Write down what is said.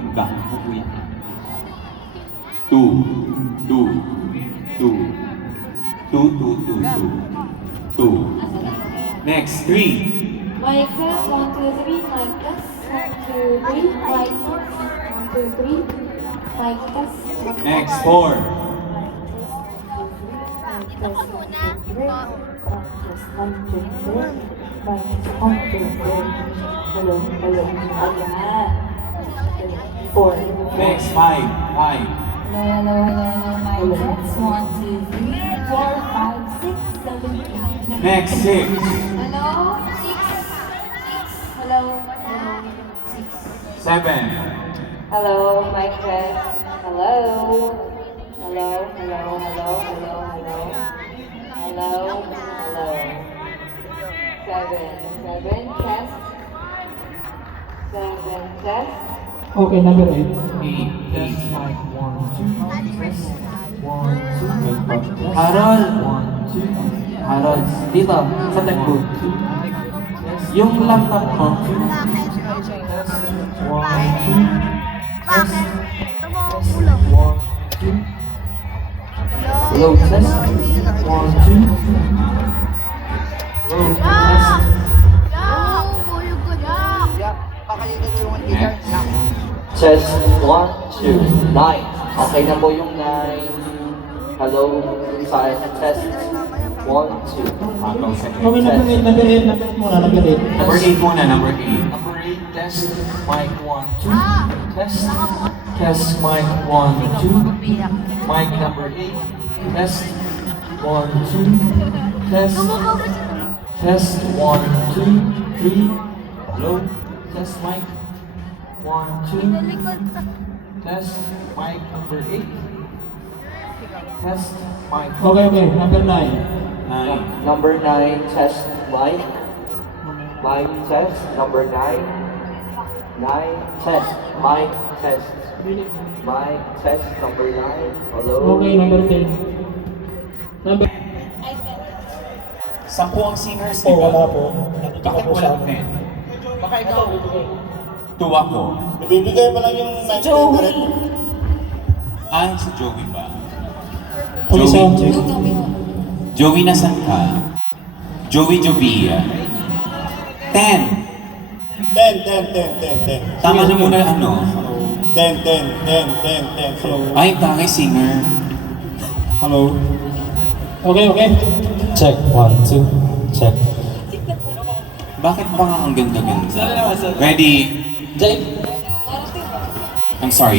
Bahan po po yan. Two. Next, three. Mic test, 1, 2, 3, mic test, 1, 2, 3, mic test, 1, 2, 3, mic test, 1, 2, 3. Next, four. Hello, ayan. Four. Next, five. Hello, mic test, 1, 2, 3, 4, 5, 6, 7, 8. Next, six. Hello, 6. Hello, 6. Seven. Hello, mic test. Hello. Seven, test. Okay, number 8. Eight. Test mic 1, 2. Test 1, 2. Harold! 1, 2. Harold, dito, sa techbook. Yung laptop mo, 1, 2. Test 1, 2. load test. 1, 2. Load test. Next. Test 1, 2, 9. Okay na po yung 9. Hello, sa test 1, 2. Habang second Okay, number test. 8, number 8, number 8 muna, number 8. Number eight muna, number eight. Number 8, test mic 1, 2. Test mic 1, 2. Mic number 8. Test 1, 2. Test 1, 2, 3. Hello. Test mic 1, 2. Test mic number 8. Test mic. Okay, number 9. Nine. Number 9, test mic. Mic test, number 9. 9, test, mic test. Mic test, number 9. Hello. Okay, number 10. Number... Sampu ang singers, di Oh, ba? wala po. Bakit walang pen? Baka ikaw. Two ako. Ibibigay mo lang yung mic direct. Ay, si Joey ba? Okay, sound check. Joey, nasan ka? Joey Jovia. 10. 10. Tama na muna ano. 10. Hello. Ay, bakit singer? Hello. Okay. Check, 1, 2. Check. Bakit ba nga ang ganda-ganda? Ready? Jake. I'm sorry,